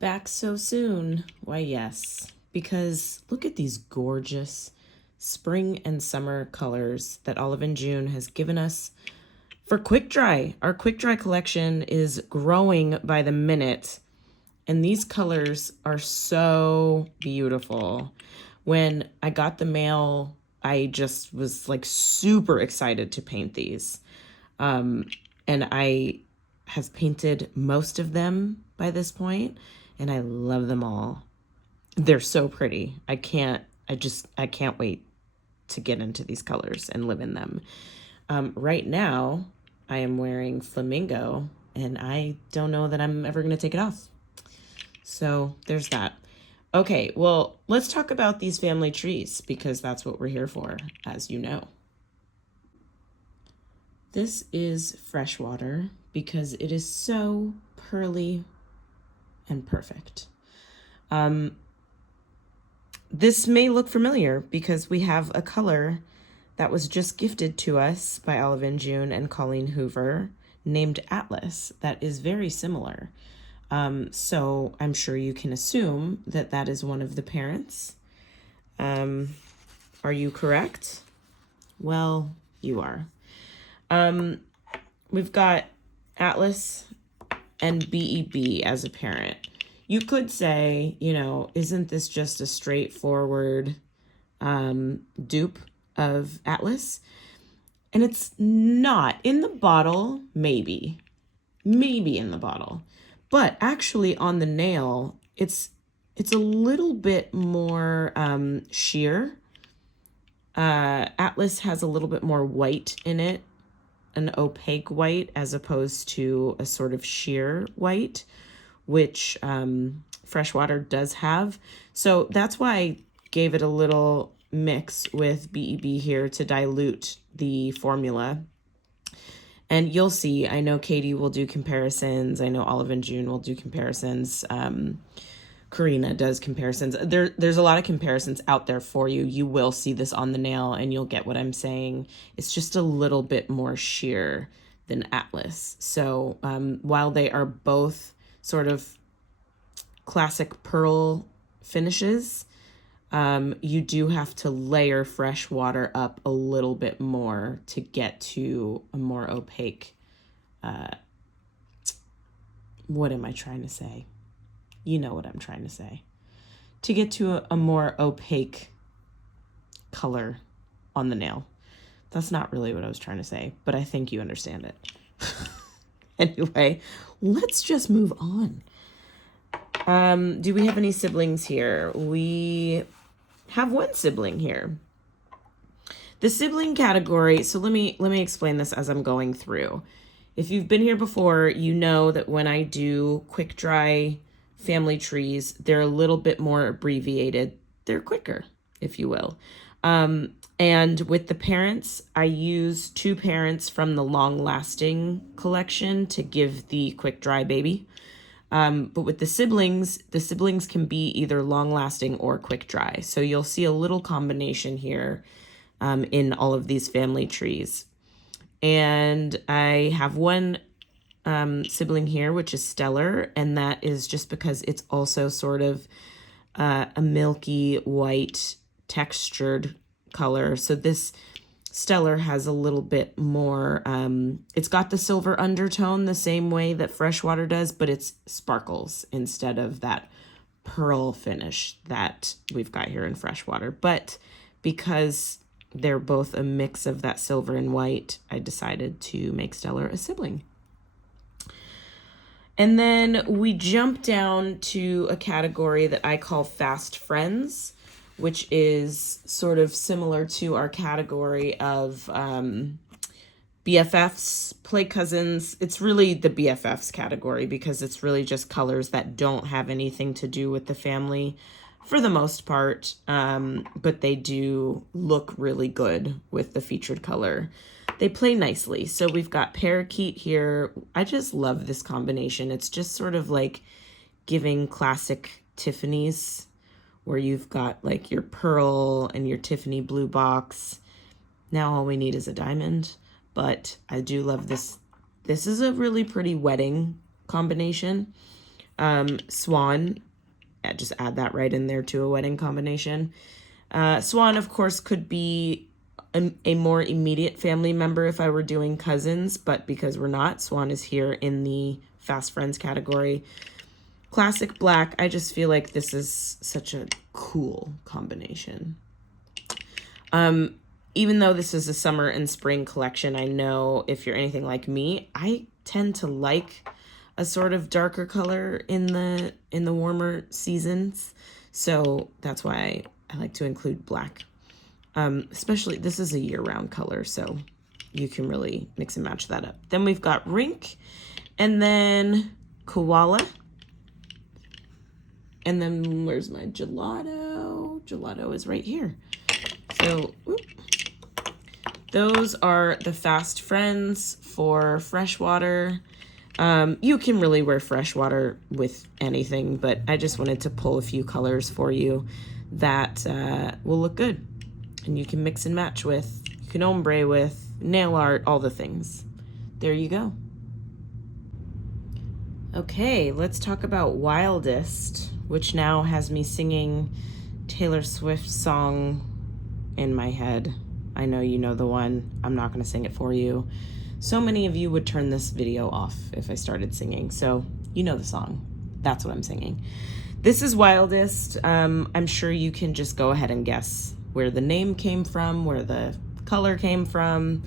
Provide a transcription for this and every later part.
Back so soon? Why, yes. Because look at these gorgeous spring and summer colors that Olive and June has given us for quick dry. Our quick dry collection is growing by the minute, and these colors are so beautiful. When I got the mail, I just was like super excited to paint these. And I have painted most of them by this point, and I love them all. They're so pretty. I can't wait to get into these colors and live in them. Right now, I am wearing flamingo, and I don't know that I'm ever going to take it off. So there's that. Okay, well, let's talk about these family trees because that's what we're here for, as you know. This is freshwater because it is so pearly and perfect. This may look familiar because we have a color that was just gifted to us by Olive and June and Colleen Hoover named Atlas that is very similar. So I'm sure you can assume that that is one of the parents. Are you correct? Well, you are. We've got Atlas and BEB as a parent. You could say, isn't this just a straightforward dupe of Atlas? And it's not. In the bottle, maybe in the bottle. But actually on the nail, it's a little bit more sheer. Atlas has a little bit more white in it, an opaque white as opposed to a sort of sheer white, which freshwater does have. So that's why I gave it a little mix with BEB here to dilute the formula. And you'll see, I know Katie will do comparisons. I know Olive and June will do comparisons. Karina does comparisons. There's a lot of comparisons out there for you. You will see this on the nail and you'll get what I'm saying. It's just a little bit more sheer than Atlas. So while they are both sort of classic pearl finishes, you do have to layer fresh water up a little bit more to get to a more opaque, what am I trying to say? You know what I'm trying to say. To get to a more opaque color on the nail. That's not really what I was trying to say, but I think you understand it. Anyway, let's just move on. Do we have any siblings here? We have one sibling here. The sibling category, so let me explain this as I'm going through. If you've been here before, you know that when I do quick dry family trees, they're a little bit more abbreviated. They're quicker, if you will. And with the parents, I use 2 parents from the long lasting collection to give the quick dry baby. But with the siblings can be either long lasting or quick dry. So you'll see a little combination here in all of these family trees. And I have one sibling here, which is Stellar, and that is just because it's also sort of a milky white textured color. So this Stellar has a little bit more, it's got the silver undertone the same way that Freshwater does, but it's sparkles instead of that pearl finish that we've got here in Freshwater. But because they're both a mix of that silver and white, I decided to make Stellar a sibling. And then we jump down to a category that I call fast friends, which is sort of similar to our category of BFFs, play cousins. It's really the BFFs category because it's really just colors that don't have anything to do with the family for the most part, but they do look really good with the featured color. They play nicely. So we've got Parakeet here. I just love this combination. It's just sort of like giving classic Tiffany's, where you've got like your pearl and your Tiffany blue box. Now all we need is a diamond, but I do love this. This is a really pretty wedding combination. Swan, just add that right in there to a wedding combination. Swan, of course, could be a more immediate family member if I were doing cousins, but because we're not, Swan is here in the Fast Friends category. Classic black, I just feel like this is such a cool combination. Even though this is a summer and spring collection, I know if you're anything like me, I tend to like a sort of darker color in the warmer seasons. So that's why I like to include black. Especially, this is a year-round color, so you can really mix and match that up. Then we've got Rink, and then Koala. And then where's my Gelato? Gelato is right here. So, those are the Fast Friends for freshwater. You can really wear freshwater with anything, but I just wanted to pull a few colors for you that will look good. And you can mix and match with, you can ombre with, nail art, all the things. There you go. Okay, let's talk about Wildest, which now has me singing Taylor Swift's song in my head. I know you know the one. I'm not going to sing it for you. So many of you would turn this video off if I started singing. So you know the song. That's what I'm singing. This is Wildest. I'm sure you can just go ahead and guess where the name came from, where the color came from.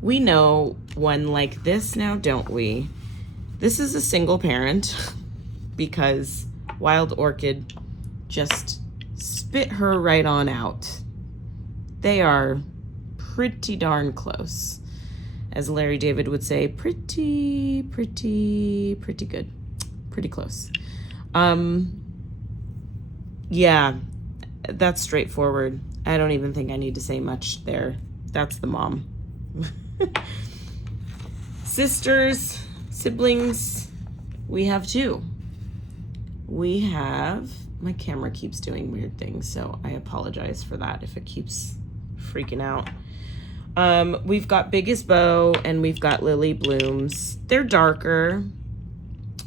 We know one like this now, don't we? This is a single parent because Wild Orchid just spit her right on out. They are pretty darn close. As Larry David would say, pretty good. Pretty close. Yeah, that's straightforward. I don't even think I need to say much there. That's the mom. Sisters, siblings, we have two. We have, my camera keeps doing weird things, so I apologize for that if it keeps freaking out. We've got Biggest Bow and we've got Lily Blooms. They're darker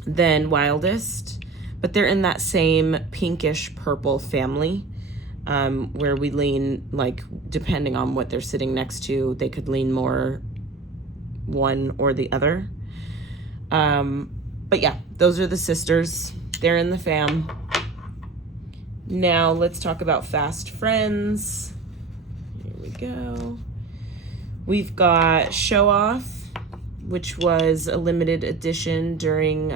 than Wildest, but they're in that same pinkish purple family, where we lean, like, depending on what they're sitting next to, they could lean more one or the other. But yeah, those are the sisters. They're in the fam. Now let's talk about Fast Friends. Here we go. We've got Show Off, which was a limited edition during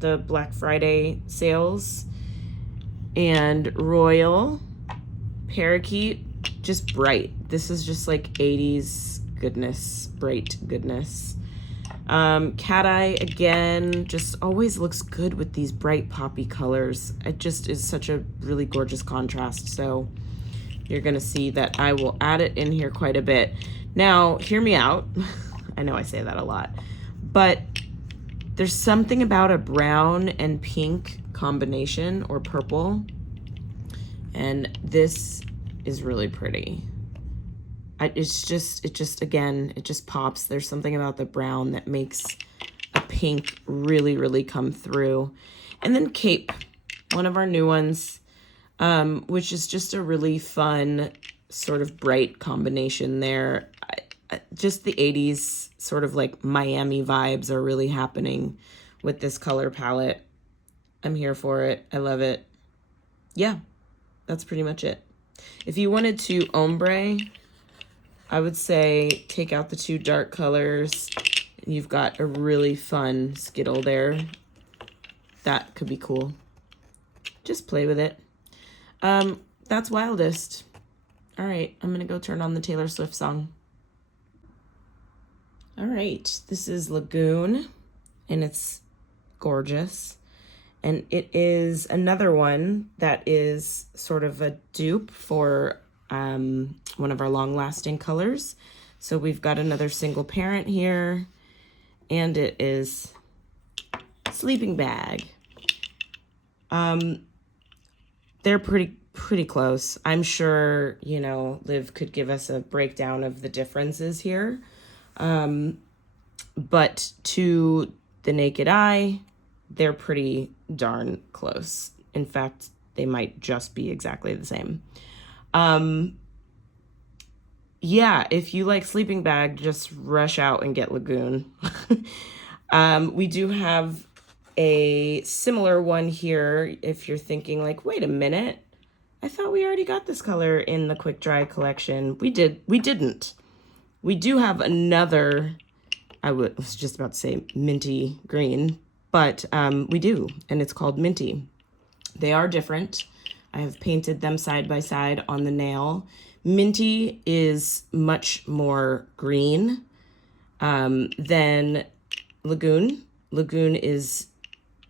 the Black Friday sales. And Royal, Parakeet, just bright. This is just like 80s goodness, bright goodness. Cat Eye, again, just always looks good with these bright poppy colors. It just is such a really gorgeous contrast. So you're gonna see that I will add it in here quite a bit. Now, hear me out. I know I say that a lot, but there's something about a brown and pink combination, or purple, and this is really pretty. It just pops. There's something about the brown that makes a pink really come through. And then Cape, one of our new ones, which is just a really fun sort of bright combination there. Just the 80s sort of like Miami vibes are really happening with this color palette. I'm here for it. I love it. Yeah, that's pretty much it. If you wanted to ombre, I would say take out the two dark colors. You've got a really fun Skittle there. That could be cool. Just play with it. That's Wildest. All right, I'm gonna go turn on the Taylor Swift song. All right, this is Lagoon, and it's gorgeous. And it is another one that is sort of a dupe for one of our long-lasting colors. So we've got another single parent here, and it is Sleeping Bag. They're pretty close. I'm sure, you know, Liv could give us a breakdown of the differences here. But to the naked eye, they're pretty darn close. In fact, they might just be exactly the same. Yeah, if you like sleeping bag, just rush out and get Lagoon. We do have a similar one here if you're thinking like, wait a minute, I thought we already got this color in the quick dry collection. We didn't. We do have another, was just about to say minty green, but we do, and it's called Minty. They are different. I have painted them side by side on the nail. Minty is much more green than Lagoon. Lagoon is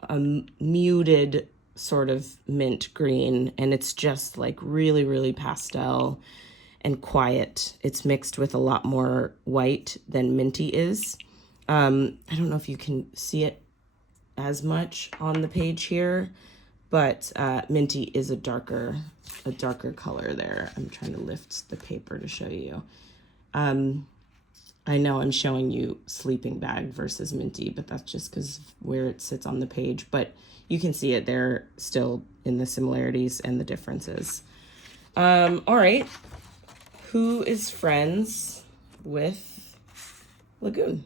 a muted sort of mint green, and it's just like really, really pastel and quiet. It's mixed with a lot more white than Minty is. I don't know if you can see it as much on the page here, but Minty is a darker color there. I'm trying to lift the paper to show you. I know I'm showing you sleeping bag versus Minty, but that's just because where it sits on the page, but you can see it there still in the similarities and the differences. All right. Who is friends with Lagoon?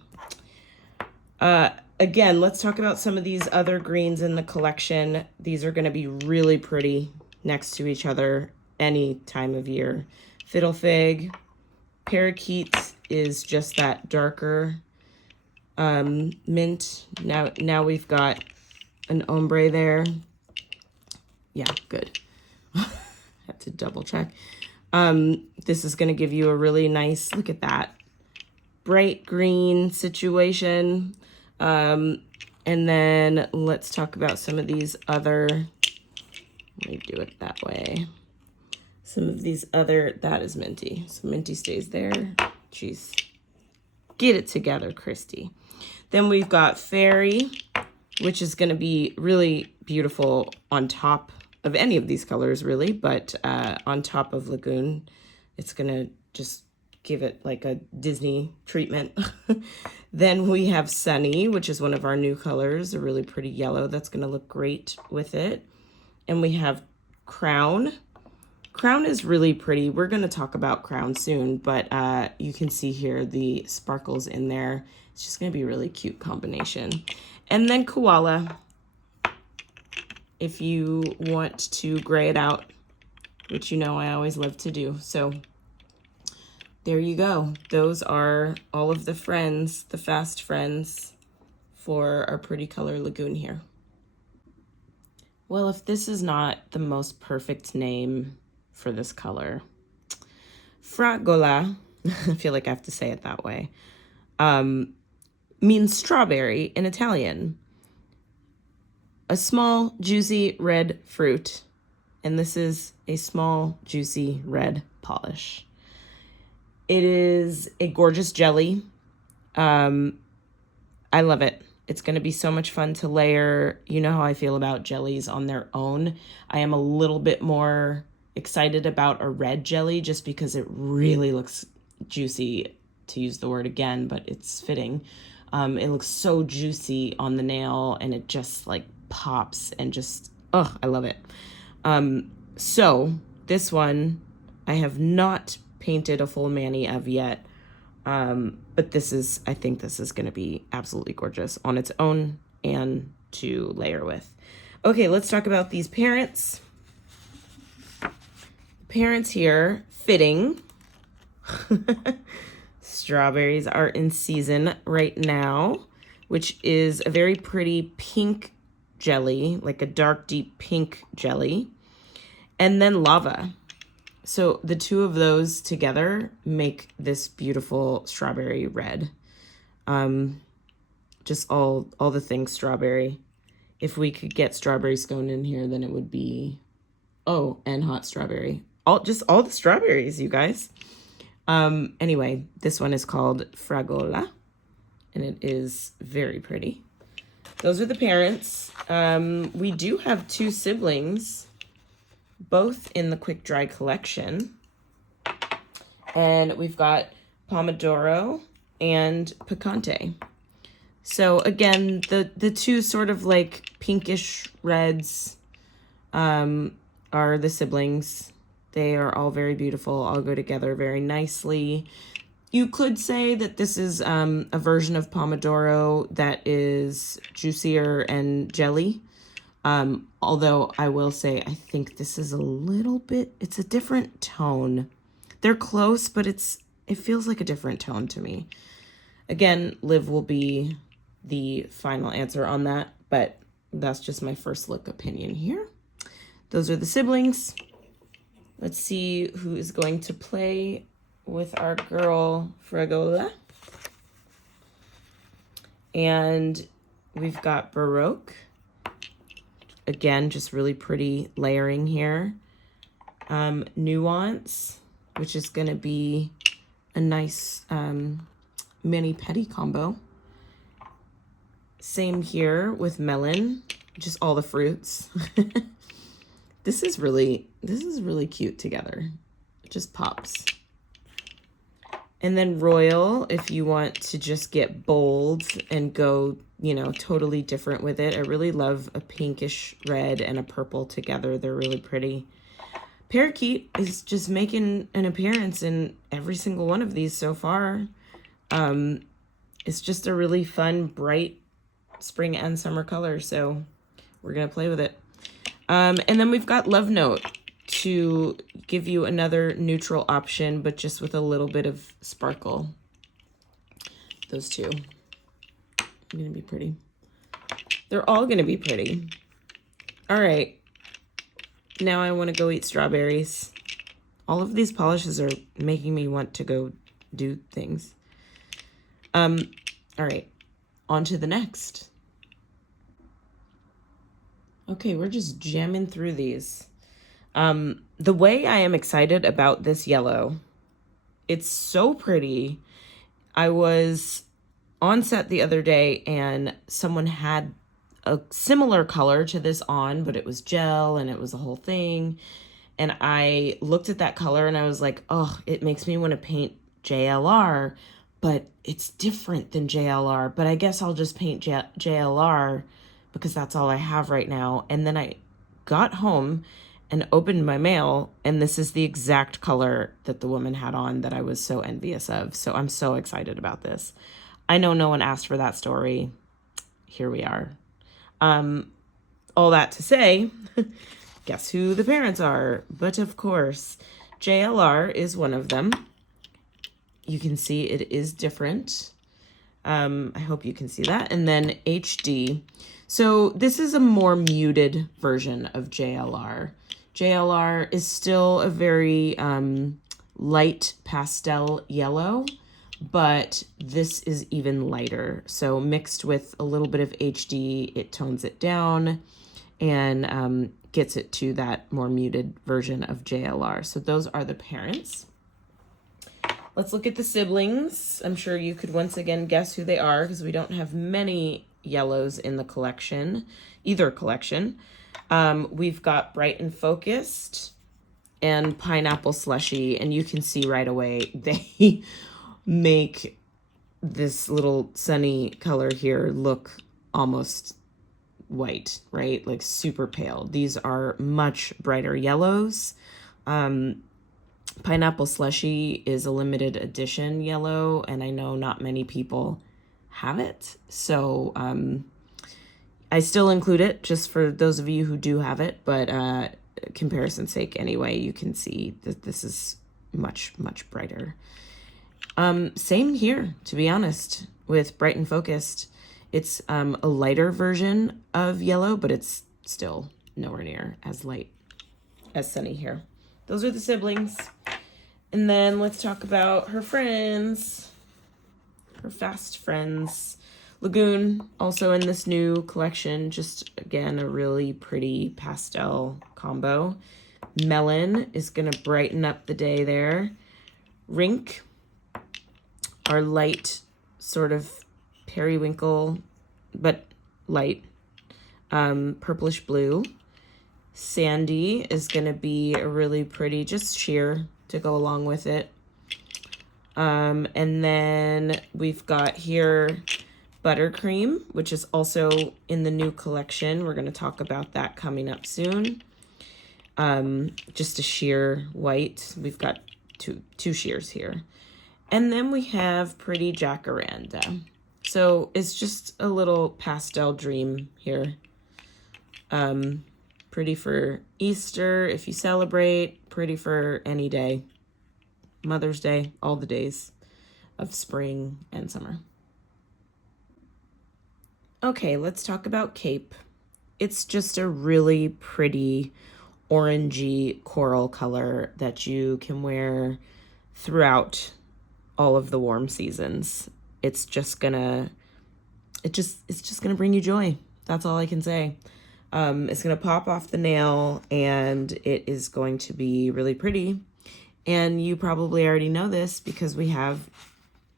Again, let's talk about some of these other greens in the collection. These are going to be really pretty next to each other any time of year. Fiddle Fig, Parakeet is just that darker mint. Now we've got an ombre there. Yeah, good. Had to double check. This is going to give you a really nice, look at that, bright green situation. And then let's talk about some of these other, let me do it that way. Some of these other, that is Minty. So Minty stays there. Jeez. Get it together, Christy. Then we've got Fairy, which is going to be really beautiful on top of any of these colors, really. But on top of Lagoon, it's going to just give it like a Disney treatment. Then we have Sunny, which is one of our new colors, a really pretty yellow that's going to look great with it. And we have Crown. Crown is really pretty. We're going to talk about Crown soon, but you can see here the sparkles in there. It's just going to be a really cute combination. And then Koala, if you want to gray it out, which you know I always love to do. So there you go. Those are all of the friends, the fast friends for our pretty color Lagoon here. Well, if this is not the most perfect name for this color, Fragola, I feel like I have to say it that way, means strawberry in Italian. A small, juicy red fruit. And this is a small, juicy red polish. It is a gorgeous jelly. I love it. It's going to be so much fun to layer. You know how I feel about jellies on their own. I am a little bit more excited about a red jelly just because it really looks juicy, to use the word again, but it's fitting. It looks so juicy on the nail, and it just like pops and just, oh, I love it. So this one I have not painted a full mani of yet, but I think this is going to be absolutely gorgeous on its own and to layer with. Okay, let's talk about these parents. Parents here, fitting. Strawberries are in season right now, which is a very pretty pink jelly, like a dark, deep pink jelly. And then Lava. So the two of those together make this beautiful strawberry red. Just all the things strawberry. If we could get strawberry scone in here, then it would be, oh, and hot strawberry. All the strawberries, you guys. Anyway, this one is called Fragola, and it is very pretty. Those are the parents. We do have two siblings, both in the quick dry collection. And we've got Pomodoro and Picante. So again, the two sort of like pinkish reds are the siblings. They are all very beautiful, all go together very nicely. You could say that this is a version of Pomodoro that is juicier and jelly. Although I will say, I think this is a little bit, it's a different tone. They're close, but it feels like a different tone to me. Again, Liv will be the final answer on that, but that's just my first look opinion here. Those are the siblings. Let's see who is going to play with our girl Fregola. And we've got Baroque. Again, just really pretty layering here. Nuance, which is going to be a nice mini petty combo. Same here with Melon, just all the fruits. This is really cute together. It just pops. And then Royal, if you want to just get bold and go, you know, totally different with it. I really love a pinkish red and a purple together. They're really pretty. Parakeet is just making an appearance in every single one of these so far. It's just a really fun, bright spring and summer color. So we're going to play with it. And then we've got Love Note to give you another neutral option, but just with a little bit of sparkle. Those two are going to be pretty. They're all going to be pretty. All right. Now I want to go eat strawberries. All of these polishes are making me want to go do things. All right. On to the next. Okay, we're just jamming through these. The way I am excited about this yellow, it's so pretty. I was on set the other day and someone had a similar color to this on, but it was gel and it was a whole thing. And I looked at that color and I was like, oh, it makes me want to paint JLR, but it's different than JLR. But I guess I'll just paint JLR because that's all I have right now. And then I got home and opened my mail, and this is the exact color that the woman had on that I was so envious of. So I'm so excited about this. I know no one asked for that story. Here we are. All that to say, guess who the parents are? But of course, JLR is one of them. You can see it is different. I hope you can see that. And then HD. So this is a more muted version of JLR. JLR is still a very light pastel yellow, but this is even lighter. So mixed with a little bit of HD, it tones it down and gets it to that more muted version of JLR. So those are the parents. Let's look at the siblings. I'm sure you could once again guess who they are because we don't have many yellows in the collection, either collection. We've got Bright and Focused and Pineapple Slushy, and you can see right away they make this little sunny color here look almost white, right? Like super pale. These are much brighter yellows. Pineapple Slushy is a limited edition yellow, and I know not many people have it. So I still include it just for those of you who do have it, but comparison's sake anyway, you can see that this is much, much brighter. Same here, to be honest, with Bright and Focused. It's a lighter version of yellow, but it's still nowhere near as light as Sunny here. Those are the siblings. And then let's talk about her friends, her fast friends. Lagoon, also in this new collection, just again, a really pretty pastel combo. Melon is gonna brighten up the day there. Rink, our light sort of periwinkle, but light, purplish blue. Sandy is gonna be a really pretty, just sheer to go along with it. And then we've got here Buttercream, which is also in the new collection. We're going to talk about that coming up soon. Just a sheer white. We've got two sheers here. And then we have Pretty Jacaranda. So it's just a little pastel dream here. Pretty for Easter if you celebrate, pretty for any day. Mother's Day, all the days of spring and summer. Okay, let's talk about Cape. It's just a really pretty orangey coral color that you can wear throughout all of the warm seasons. It's just gonna bring you joy. That's all I can say. It's gonna pop off the nail and it is going to be really pretty. And you probably already know this because we have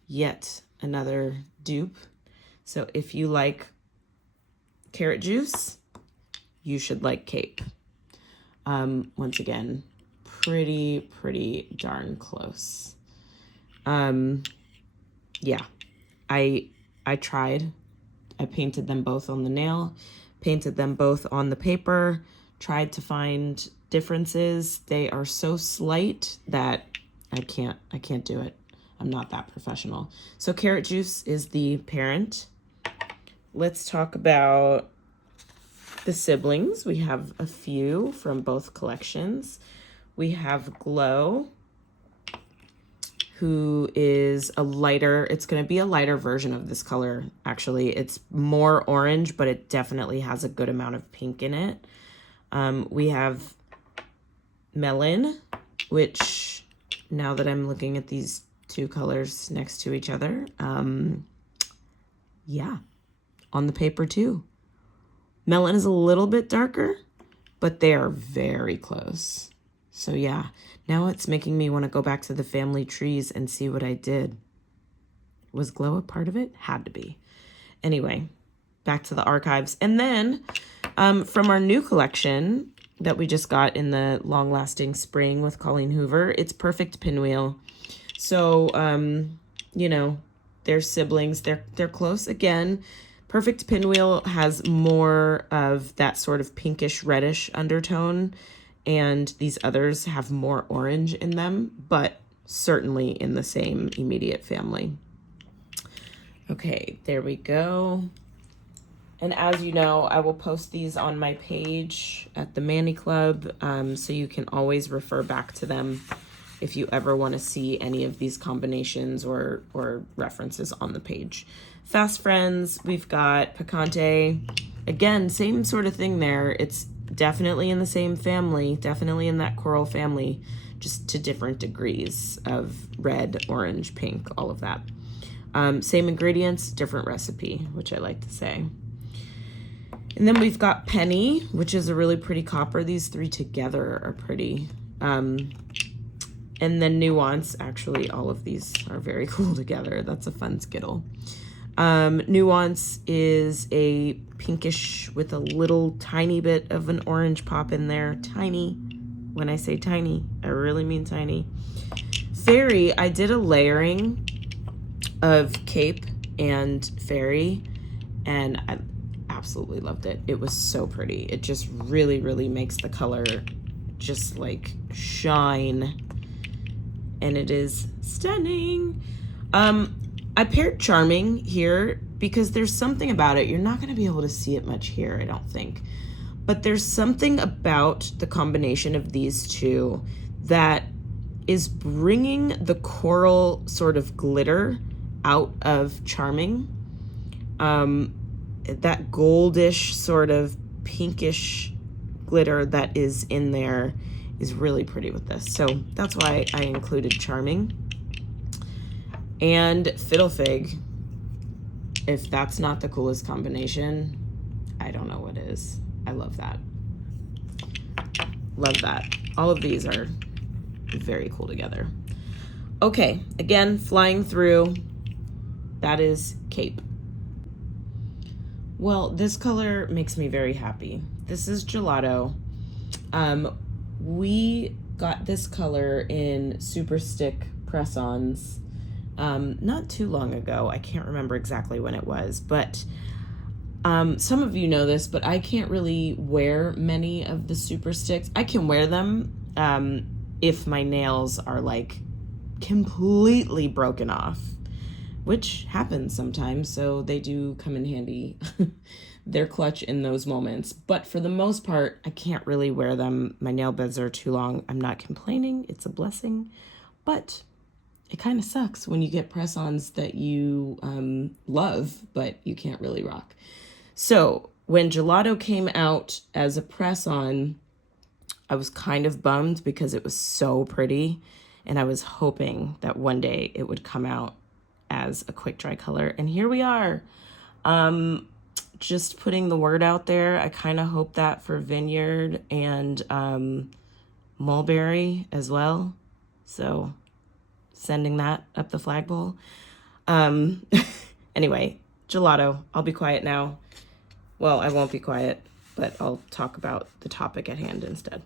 yet another dupe. So if you like carrot juice, you should like Cape. Once again, pretty darn close. Yeah, I tried. I painted them both on the nail, painted them both on the paper, tried to find differences. They are so slight that I can't do it. I'm not that professional. So carrot juice is the parent. Let's talk about the siblings. We have a few from both collections. We have Glow, who is a lighter, it's going to be a lighter version of this color, actually. It's more orange, but it definitely has a good amount of pink in it. We have Melon, which, now that I'm looking at these two colors next to each other, yeah, on the paper too. Melon is a little bit darker, but they are very close. So yeah, now it's making me want to go back to the family trees and see what I did. Was Glow a part of it? Had to be. Anyway, back to the archives. And then from our new collection that we just got in the long-lasting spring with Colleen Hoover, it's Perfect Pinwheel. So, you know, they're siblings. They're close. Again, Perfect Pinwheel has more of that sort of pinkish reddish undertone, and these others have more orange in them, but certainly in the same immediate family. Okay, there we go. And as you know, I will post these on my page at the Mani Club, so you can always refer back to them if you ever want to see any of these combinations or references on the page. Fast Friends, we've got Picante. Again, same sort of thing there. It's definitely in the same family, definitely in that coral family, just to different degrees of red, orange, pink, all of that. Same ingredients, different recipe, which I like to say. And then we've got Penny, which is a really pretty copper. These three together are pretty. And then Nuance, actually all of these are very cool together. That's a fun Skittle. Nuance is a pinkish with a little tiny bit of an orange pop in there. Tiny. When I say tiny, I really mean tiny. Fairy, I did a layering of Cape and Fairy, and I absolutely loved it. It was so pretty. It just really makes the color just like shine, and it is stunning. I paired Charming here because there's something about it. You're not going to be able to see it much here, I don't think. But there's something about the combination of these two that is bringing the coral sort of glitter out of Charming. That goldish sort of pinkish glitter that is in there is really pretty with this. So that's why I included Charming. And Fiddle Fig, if that's not the coolest combination, I don't know what is. I love that. Love that. All of these are very cool together. Okay, again, flying through, that is Cape. Well, this color makes me very happy. This is Gelato. We got this color in Super Stick press-ons not too long ago. I can't remember exactly when it was, but some of you know this, but I can't really wear many of the super sticks. I can wear them if my nails are like completely broken off, which happens sometimes, so they do come in handy. They're clutch in those moments. But for the most part, I can't really wear them. My nail beds are too long. I'm not complaining. It's a blessing. But it kind of sucks when you get press-ons that you love, but you can't really rock. So when Gelato came out as a press-on, I was kind of bummed because it was so pretty, and I was hoping that one day it would come out as a quick dry color, and here we are. Just putting the word out there. I kind of hope that for Vineyard and Mulberry as well. So sending that up the flagpole. Anyway, Gelato. I'll be quiet now. Well, I won't be quiet, but I'll talk about the topic at hand instead.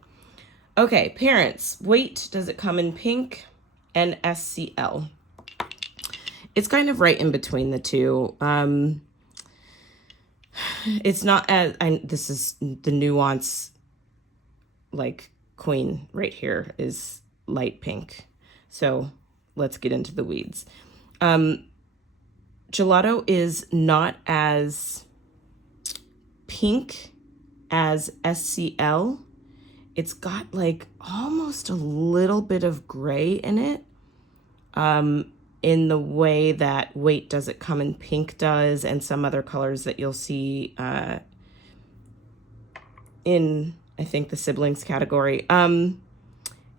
Okay, parents. Wait, does it come in pink and SCL? It's kind of right in between the two. It's not as, this is the nuance, like queen right here is light pink. So let's get into the weeds. Gelato is not as pink as SCL. It's got like almost a little bit of gray in it. In the way that Wait, Does It Come in Pink does, and some other colors that you'll see in, I think, the siblings category.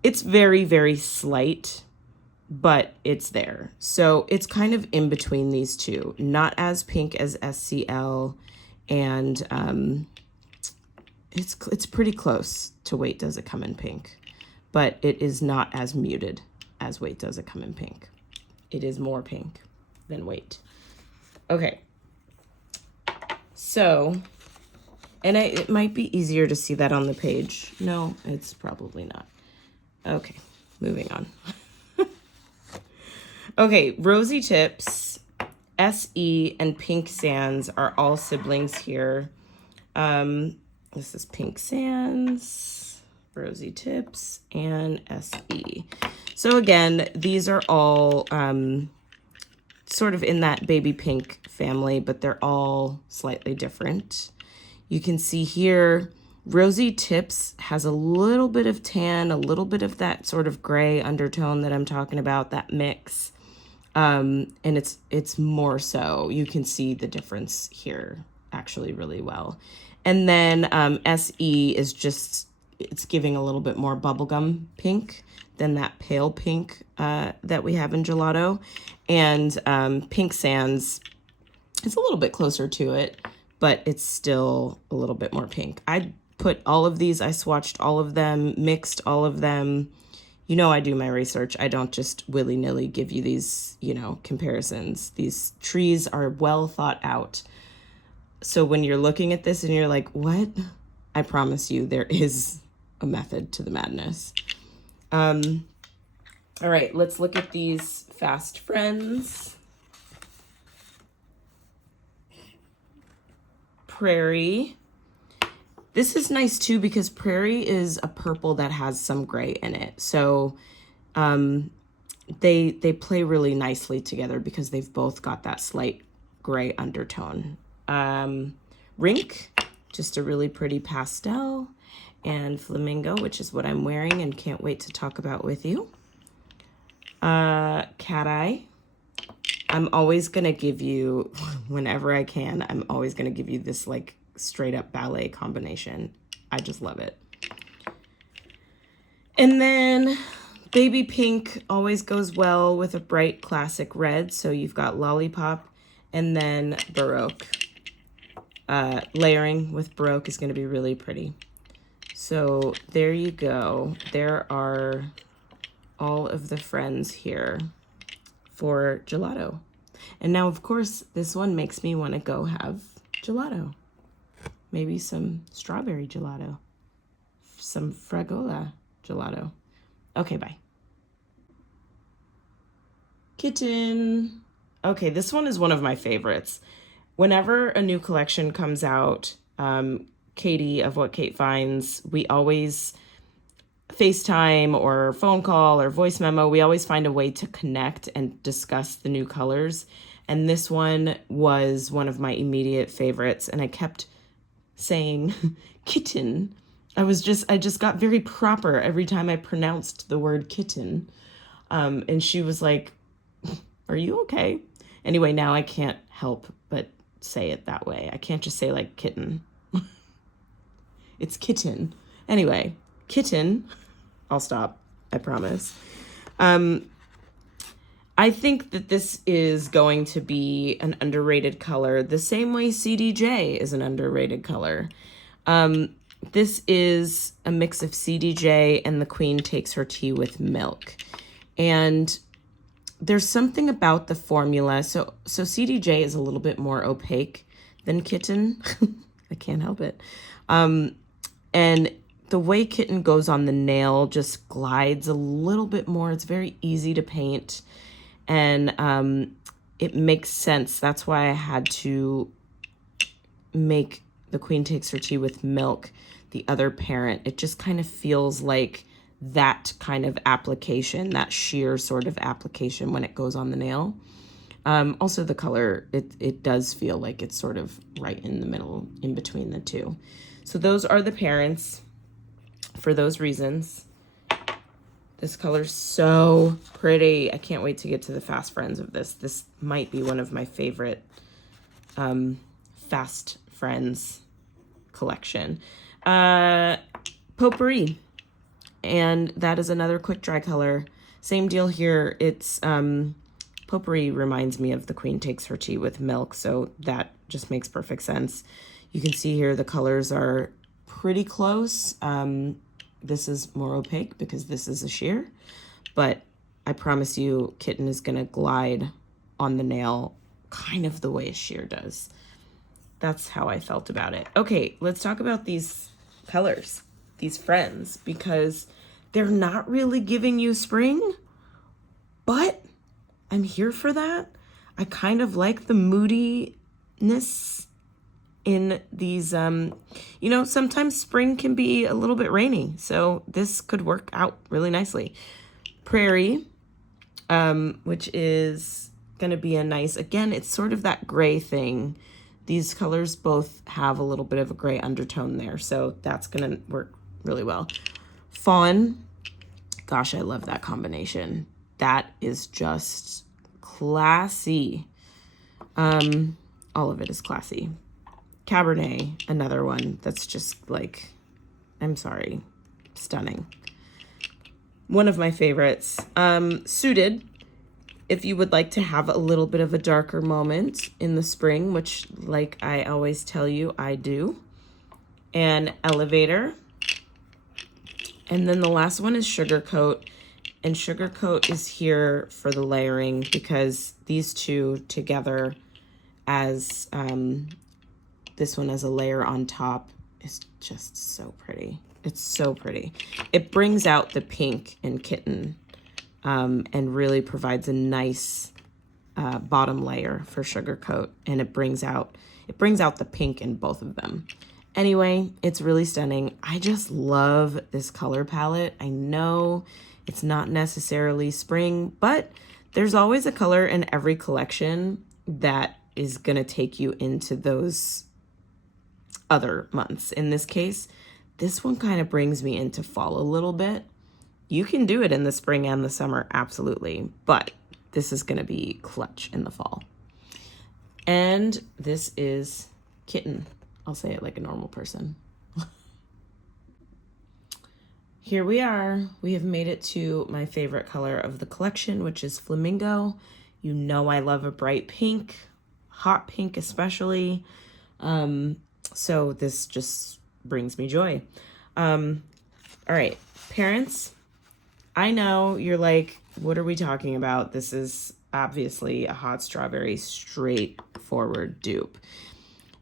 It's very, very slight, but it's there. So it's kind of in between these two. Not as pink as SCL, and it's pretty close to Wait, Does It Come in Pink, but it is not as muted as Wait, Does It Come in Pink. It is more pink than Wait. Okay. So, and it might be easier to see that on the page. No, it's probably not. Okay, moving on. Okay, Rosy Tips, SE, and Pink Sands are all siblings here. This is Pink Sands, Rosy Tips, and SE. So again, these are all sort of in that baby pink family, but they're all slightly different. You can see here, Rosy Tips has a little bit of tan, a little bit of that sort of gray undertone that I'm talking about, that mix. And it's more so. You can see the difference here actually really well. And then SE is just, it's giving a little bit more bubblegum pink than that pale pink that we have in Gelato. And Pink Sands is a little bit closer to it, but it's still a little bit more pink. I put all of these, I swatched all of them, mixed all of them. You know I do my research. I don't just willy-nilly give you these, comparisons. These trees are well thought out. So when you're looking at this and you're like, what? I promise you there is a method to the madness. All right, let's look at these fast friends. Prairie. This is nice too because Prairie is a purple that has some gray in it. So they play really nicely together because they've both got that slight gray undertone. Rink, just a really pretty pastel. And Flamingo, which is what I'm wearing and can't wait to talk about with you. Cat Eye. I'm always going to give you, whenever I can, I'm always going to give you this like straight up ballet combination. I just love it. And then Baby Pink always goes well with a bright classic red. So you've got Lollipop and then Baroque. Layering with Baroque is going to be really pretty. So there you go. There are all of the friends here for Gelato. And now, of course, this one makes me want to go have gelato. Maybe some strawberry gelato. Some Fragola gelato. Okay, bye. Kitten. Okay, this one is one of my favorites. Whenever a new collection comes out, Katie of What Kate Finds, we always FaceTime or phone call or voice memo. We always find a way to connect and discuss the new colors. And this one was one of my immediate favorites. And I kept saying kitten. I just got very proper every time I pronounced the word kitten. And she was like, are you okay? Anyway, now I can't help but say it that way. I can't just say like kitten. It's kitten. Anyway, kitten. I'll stop. I promise. I think that this is going to be an underrated color the same way CDJ is an underrated color. This is a mix of CDJ and the Queen Takes Her Tea with Milk. And there's something about the formula. So CDJ is a little bit more opaque than Kitten. I can't help it. And the way Kitten goes on the nail just glides a little bit more. It's very easy to paint. And it makes sense. That's why I had to make the Queen Takes Her Tea with Milk the other parent. It just kind of feels like that kind of application, that sheer sort of application when it goes on the nail. Also the color, it does feel like it's sort of right in the middle, in between the two. So those are the parents for those reasons. This color's so pretty. I can't wait to get to the fast friends of this. This might be one of my favorite fast friends collection. Potpourri. And that is another quick dry color. Same deal here. It's Potpourri reminds me of the Queen Takes Her Tea with Milk, so that just makes perfect sense. You can see here the colors are pretty close. This is more opaque because this is a sheer, but I promise you Kitten is gonna glide on the nail kind of the way a sheer does. That's how I felt about it. Okay, let's talk about these colors, these friends, because they're not really giving you spring, but I'm here for that. I kind of like the moodiness in these, sometimes spring can be a little bit rainy, so this could work out really nicely. Prairie, which is gonna be a nice, again, it's sort of that gray thing. These colors both have a little bit of a gray undertone there, so that's gonna work really well. Fawn, gosh, I love that combination. That is just classy. All of it is classy. Cabernet, another one that's just like, I'm sorry, stunning. One of my favorites. Suited, if you would like to have a little bit of a darker moment in the spring, which, like I always tell you, I do. And Elevator. And then the last one is Sugarcoat. And Sugarcoat is here for the layering because these two together as this one as a layer on top is just so pretty. It's so pretty. It brings out the pink in Kitten and really provides a nice bottom layer for Sugarcoat, and it brings out the pink in both of them. Anyway, it's really stunning. I just love this color palette. I know it's not necessarily spring, but there's always a color in every collection that is gonna take you into those other months. In this case, this one kind of brings me into fall a little bit. You can do it in the spring and the summer, absolutely, but this is gonna be clutch in the fall. And this is Kitten. I'll say it like a normal person. Here we are. We have made it to my favorite color of the collection, which is Flamingo. You know I love a bright pink, hot pink especially. So this just brings me joy. All right, parents, I know you're like, what are we talking about? This is obviously a hot strawberry straightforward dupe.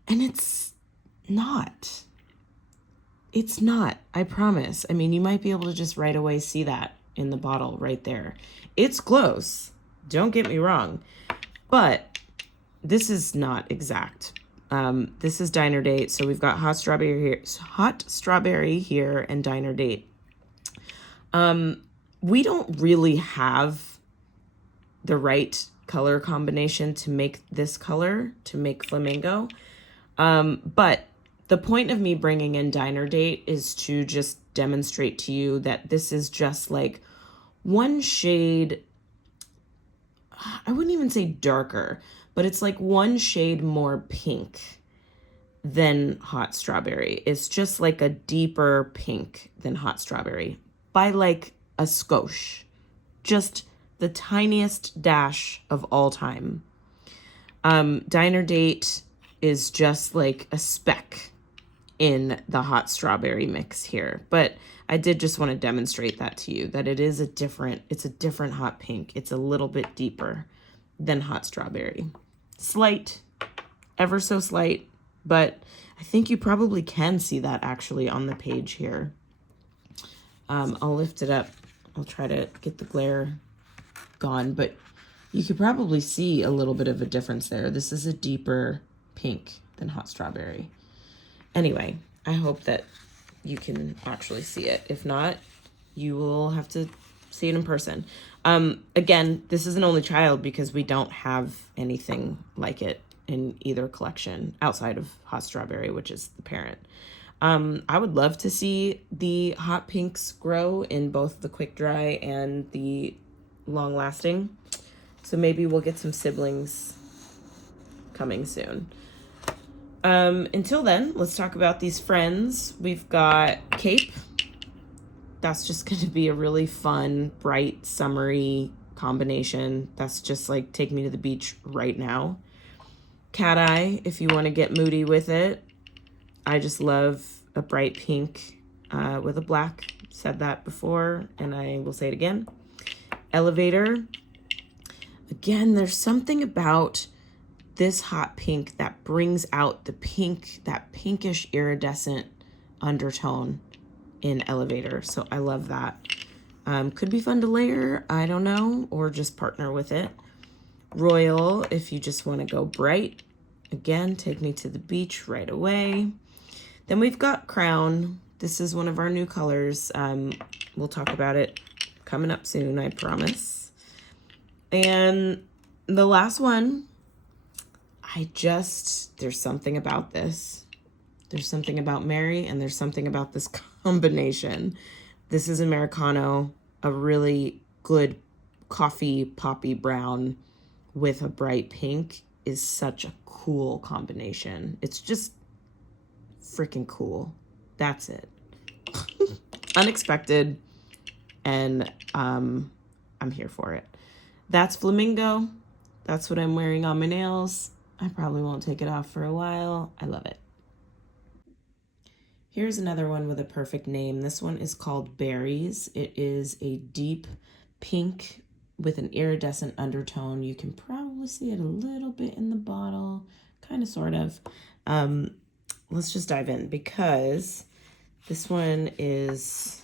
And it's not. It's not, I promise. I mean, you might be able to just right away see that in the bottle right there. It's close, Don't get me wrong. But this is not exact. This is Diner Date. So we've got hot strawberry here and Diner Date. We don't really have the right color combination to make this color, to make Flamingo. But the point of me bringing in Diner Date is to just demonstrate to you that this is just like one shade, I wouldn't even say darker, but it's like one shade more pink than Hot Strawberry. It's just like a deeper pink than Hot Strawberry by like a skosh. Just the tiniest dash of all time. Diner Date is just like a speck in the Hot Strawberry mix here. But I did just want to demonstrate that to you, that it's a different hot pink. It's a little bit deeper than Hot Strawberry. Slight, ever so slight, but I think you probably can see that actually on the page here. I'll lift it up. I'll try to get the glare gone, but you could probably see a little bit of a difference there. This is a deeper pink than Hot Strawberry. Anyway, I hope that you can actually see it. If not, you will have to see it in person. Again, this is an only child because we don't have anything like it in either collection outside of Hot Strawberry, which is the parent. I would love to see the hot pinks grow in both the quick dry and the long lasting. So maybe we'll get some siblings coming soon. Until then, let's talk about these friends. We've got Cape. That's just going to be a really fun, bright, summery combination. That's just like take me to the beach right now. Cat Eye, if you want to get moody with it. I just love a bright pink with a black. Said that before, and I will say it again. Elevator. Again, there's something about this hot pink that brings out the pink, that pinkish iridescent undertone in Elevator. So I love that. Could be fun to layer, I don't know, or just partner with it. Royal, if you just want to go bright. Again, take me to the beach right away. Then we've got Crown. This is one of our new colors. We'll talk about it coming up soon, I promise. And the last one, there's something about this. There's something about Mary, and there's something about this combination. This is Americano, a really good coffee poppy brown with a bright pink is such a cool combination. It's just freaking cool. That's it. Unexpected, and I'm here for it. That's Flamingo. That's what I'm wearing on my nails. I probably won't take it off for a while. I love it. Here's another one with a perfect name. This one is called Berries. It is a deep pink with an iridescent undertone. You can probably see it a little bit in the bottle, kind of, sort of. Let's just dive in because this one is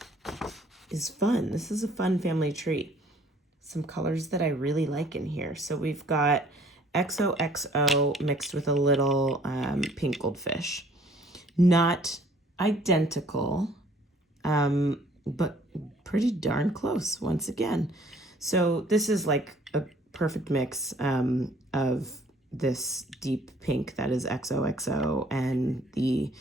fun. This is a fun family treat. Some colors that I really like in here. So we've got XOXO mixed with a little pink goldfish. Not identical, but pretty darn close once again. So this is like a perfect mix of this deep pink that is XOXO and the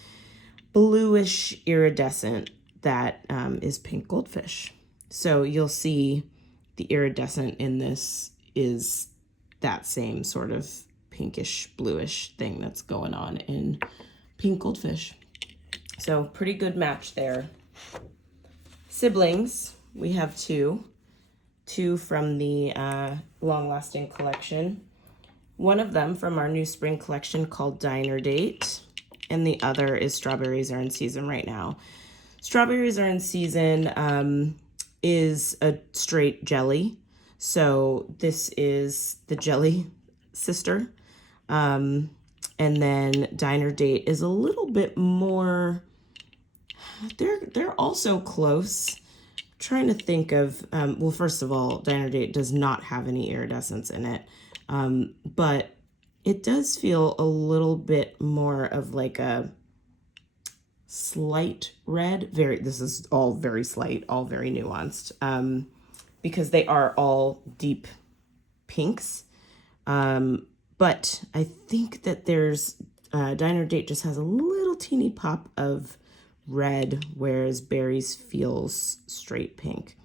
bluish iridescent that is pink goldfish. So you'll see the iridescent in this is that same sort of pinkish bluish thing that's going on in pink goldfish. So pretty good match there. Siblings, we have two from the long-lasting collection. One of them from our new spring collection called Diner Date, and the other is Strawberries Are in Season right now. Strawberries Are in Season is a straight jelly. So this is the jelly sister. And then Diner Date is a little bit more, they're also close. trying to think of, well, first of all, Diner Date does not have any iridescence in it, but it does feel a little bit more of like a slight red. This is all very slight, all very nuanced, because they are all deep pinks. But I think that there's, Diner Date just has a little teeny pop of red, whereas Berries feels straight pink.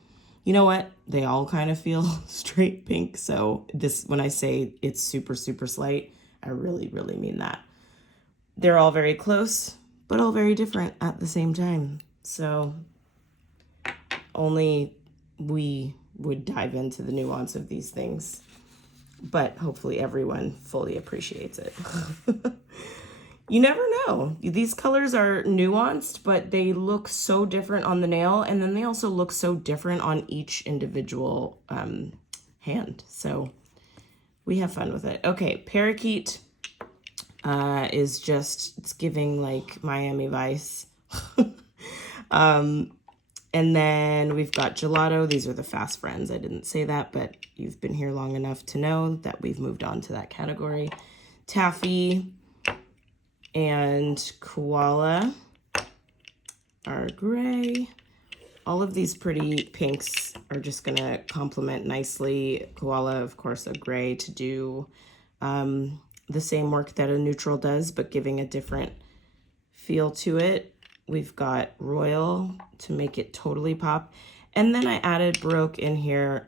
You know what? They all kind of feel straight pink. So when I say it's super, super slight, I really, really mean that. They're all very close, but all very different at the same time. So only we would dive into the nuance of these things, but hopefully everyone fully appreciates it. You never know. These colors are nuanced, but they look so different on the nail, and then they also look so different on each individual hand. So we have fun with it. Okay, Parakeet is just, it's giving like Miami Vice. And then we've got Gelato. These are the fast friends. I didn't say that, but you've been here long enough to know that we've moved on to that category. Taffy and Koala are gray. All of these pretty pinks are just gonna complement nicely. Koala, of course, a gray to do the same work that a neutral does, but giving a different feel to it. We've got Royal to make it totally pop. And then I added Baroque in here,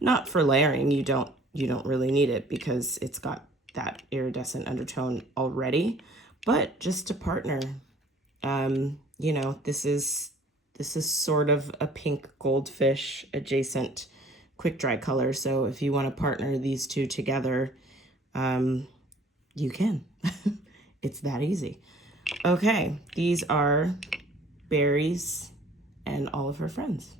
not for layering. You don't really need it because it's got that iridescent undertone already, but just to partner. You know, this is sort of a pink goldfish adjacent quick dry color. So if you want to partner these two together, you can. It's that easy. Okay, these are Berries and all of her friends.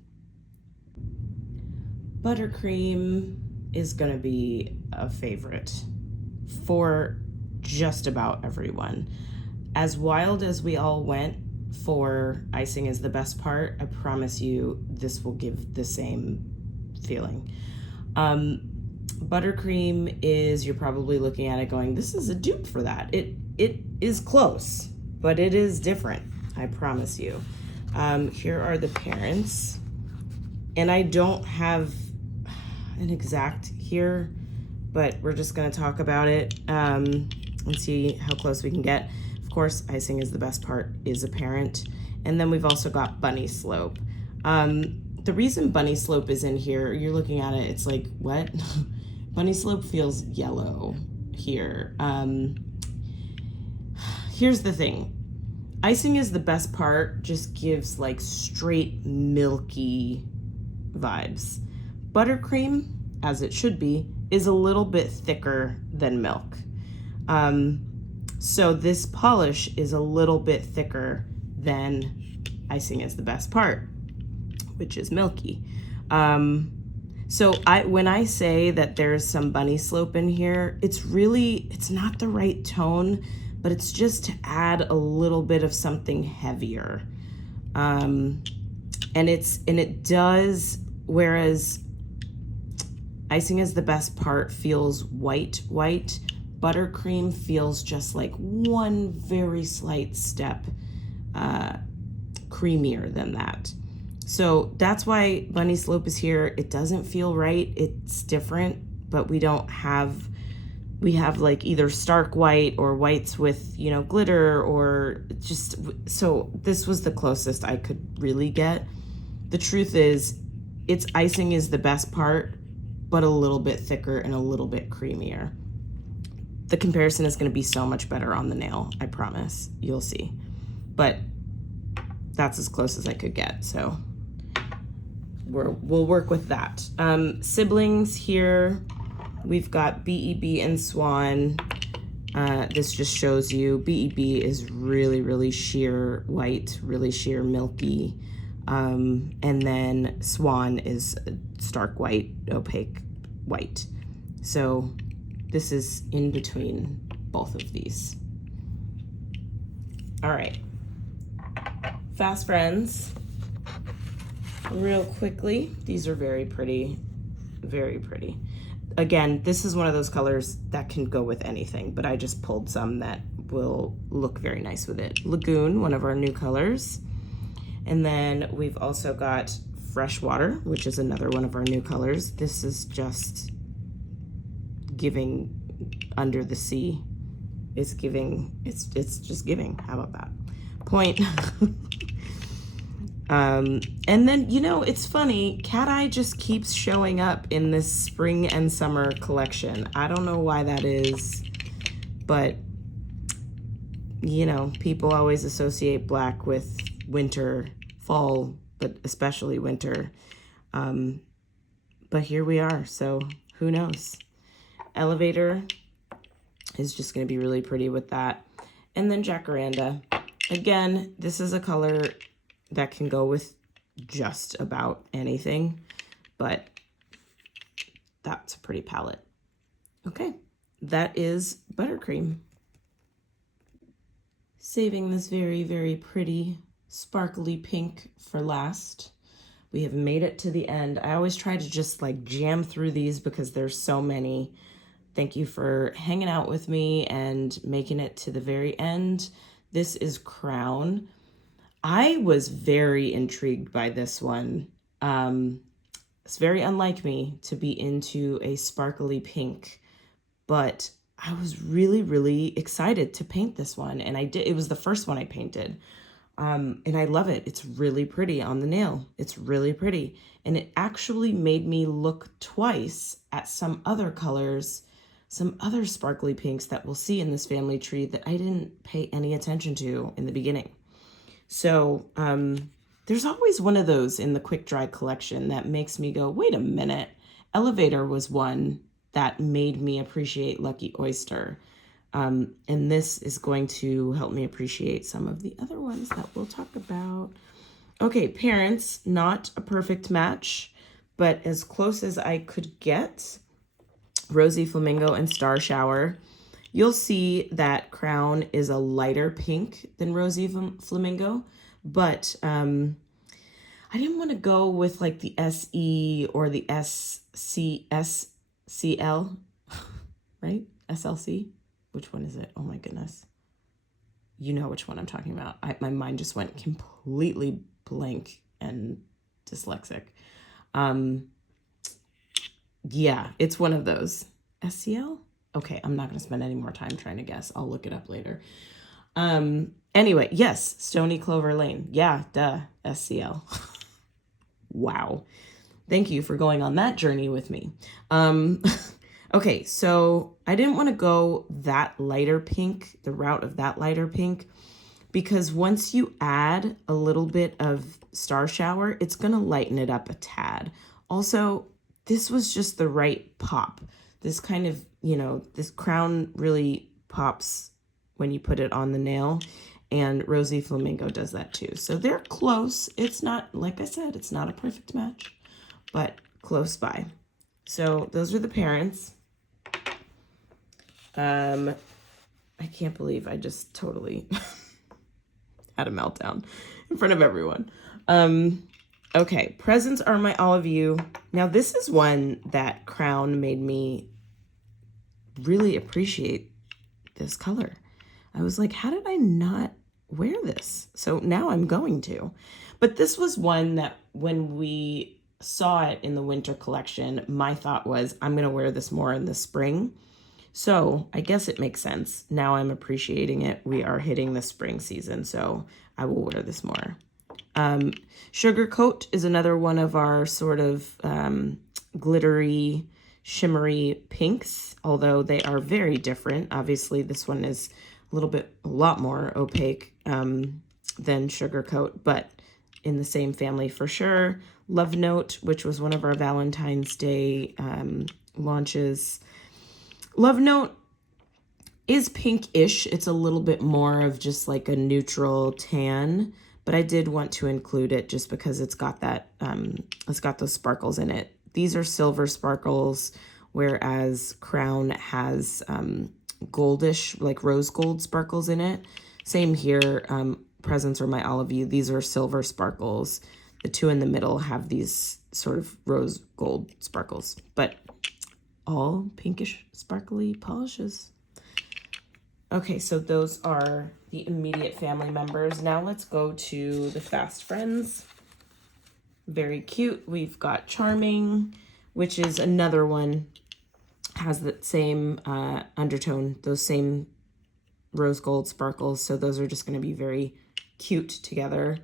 Buttercream is gonna be a favorite for just about everyone. As wild as we all went for Icing is the best part, I promise you this will give the same feeling. Buttercream is, you're probably looking at it going, this is a dupe for that. It is close, but it is different, I promise you. Here are the parents, and I don't have an exact here, but we're just gonna talk about it and see how close we can get. Of course, Icing is the best part is apparent. And then we've also got Bunny Slope. The reason Bunny Slope is in here, you're looking at it, it's like, what? Bunny Slope feels yellow here. Here's the thing. Icing is the best part, just gives like straight milky vibes. Buttercream, as it should be, is a little bit thicker than milk. So this polish is a little bit thicker than Icing is the best part, which is milky. So when I say that there's some Bunny Slope in here, it's not the right tone, but it's just to add a little bit of something heavier. And it does, whereas Icing is the best part feels white. Buttercream feels just like one very slight step creamier than that. So that's why Bunny Slope is here. It doesn't feel right. It's different, but we have like either stark white or whites with, you know, glitter, or just, so this was the closest I could really get. The truth is, it's Icing is the best part, but a little bit thicker and a little bit creamier. The comparison is going to be so much better on the nail, I promise. You'll see. But that's as close as I could get, so we'll work with that. Siblings here, we've got BEB and Swan. This just shows you BEB is really, really sheer white, really sheer milky. And then Swan is stark white, opaque white. So this is in between both of these. All right, Fast Friends. real quickly. These are very pretty, very pretty. Again, this is one of those colors that can go with anything, but I just pulled some that will look very nice with it. Lagoon, one of our new colors. And then we've also got Freshwater, which is another one of our new colors. This is just giving under the sea. It's giving, it's just giving. How about that? Point. And then, you know, it's funny, Cat Eye just keeps showing up in this spring and summer collection. I don't know why that is, but, you know, people always associate black with winter, fall, but especially winter. But here we are, so who knows? Elevator is just going to be really pretty with that. And then Jacaranda. Again, this is a color that can go with just about anything, but that's a pretty palette. Okay, that is Buttercream. Saving this very, very pretty sparkly pink for last. We have made it to the end. I always try to just like jam through these because there's so many. Thank you for hanging out with me and making it to the very end. This is Crown. I was very intrigued by this one. It's very unlike me to be into a sparkly pink, but I was really, really excited to paint this one. And I did. It was the first one I painted. And I love it. It's really pretty on the nail. It's really pretty. And it actually made me look twice at some other colors, some other sparkly pinks that we'll see in this family tree that I didn't pay any attention to in the beginning. So there's always one of those in the quick dry collection that makes me go, wait a minute. Elevator was one that made me appreciate Lucky Oyster. And this is going to help me appreciate some of the other ones that we'll talk about. Okay, Parents, not a perfect match, but as close as I could get. Rosy Flamingo and Star Shower. You'll see that Crown is a lighter pink than Rosy Flamingo, but I didn't want to go with like the SE or the SCL, right? SLC? Which one is it? Oh my goodness. You know which one I'm talking about. My mind just went completely blank and dyslexic. Yeah, it's one of those. SCL? Okay, I'm not going to spend any more time trying to guess. I'll look it up later. Anyway, yes, Stony Clover Lane. Yeah, duh, SCL. Wow. Thank you for going on that journey with me. Okay, so I didn't want to go that lighter pink, the route of that lighter pink, because once you add a little bit of Star Shower, it's going to lighten it up a tad. Also, this was just the right pop. This kind of, you know, this Crown really pops when you put it on the nail, and Rosy Flamingo does that too. So they're close. It's not, like I said, it's not a perfect match, but close by. So those are the Parents. I can't believe I just totally had a meltdown in front of everyone. Okay, Presents Are My All of You. Now this is one that Crown made me really appreciate this color. I was like, how did I not wear this? So now I'm going to. But this was one that when we saw it in the winter collection, my thought was, I'm going to wear this more in the spring. So I guess it makes sense. Now I'm appreciating it. We are hitting the spring season, so I will wear this more. Sugar Coat is another one of our sort of glittery, shimmery pinks, although they are very different. Obviously, this one is a lot more opaque than Sugar Coat, but in the same family for sure. Love Note, which was one of our Valentine's Day launches. Love Note is pinkish. It's a little bit more of just like a neutral tan, but I did want to include it just because it's got that, it's got those sparkles in it. These are silver sparkles, whereas Crown has goldish, like rose gold sparkles in it. Same here. Presents Are My All of You. These are silver sparkles. The two in the middle have these sort of rose gold sparkles, but all pinkish sparkly polishes. Okay, so those are the immediate family members. Now let's go to the fast friends. Very cute. We've got Charming, which is another one, has that same undertone, those same rose gold sparkles. So those are just going to be very cute together.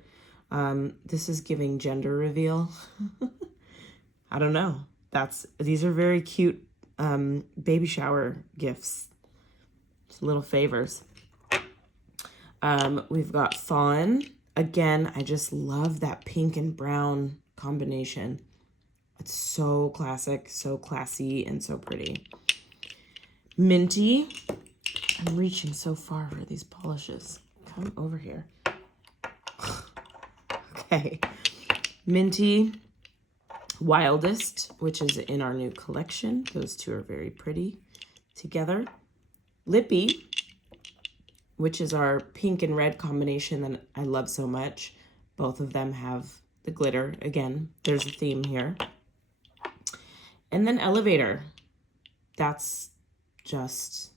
This is giving gender reveal. I don't know. These are very cute baby shower gifts. Just little favors. We've got Fawn. Again, I just love that pink and brown combination. It's so classic, so classy, and so pretty. Minty. I'm reaching so far for these polishes. Come over here. Okay. Minty. Wildest, which is in our new collection. Those two are very pretty together. Lippy, which is our pink and red combination that I love so much. Both of them have the glitter. Again, there's a theme here. And then Elevator. That's just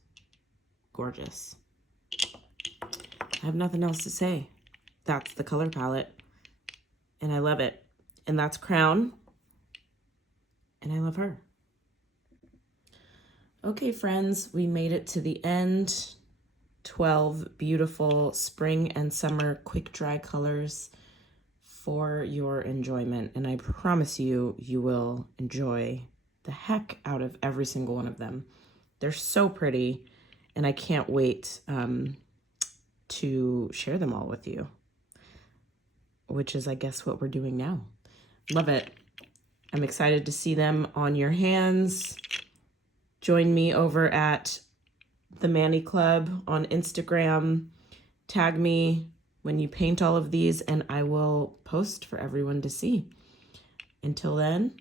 gorgeous. I have nothing else to say. That's the color palette. And I love it. And that's Crown. And I love her. Okay, friends, we made it to the end. 12 beautiful spring and summer quick dry colors for your enjoyment. And I promise you, you will enjoy the heck out of every single one of them. They're so pretty, and I can't wait to share them all with you, which is, I guess, what we're doing now. Love it. I'm excited to see them on your hands. Join me over at the Mani Club on Instagram. Tag me when you paint all of these, and I will post for everyone to see. Until then,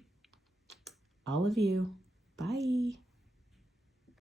all of you, bye.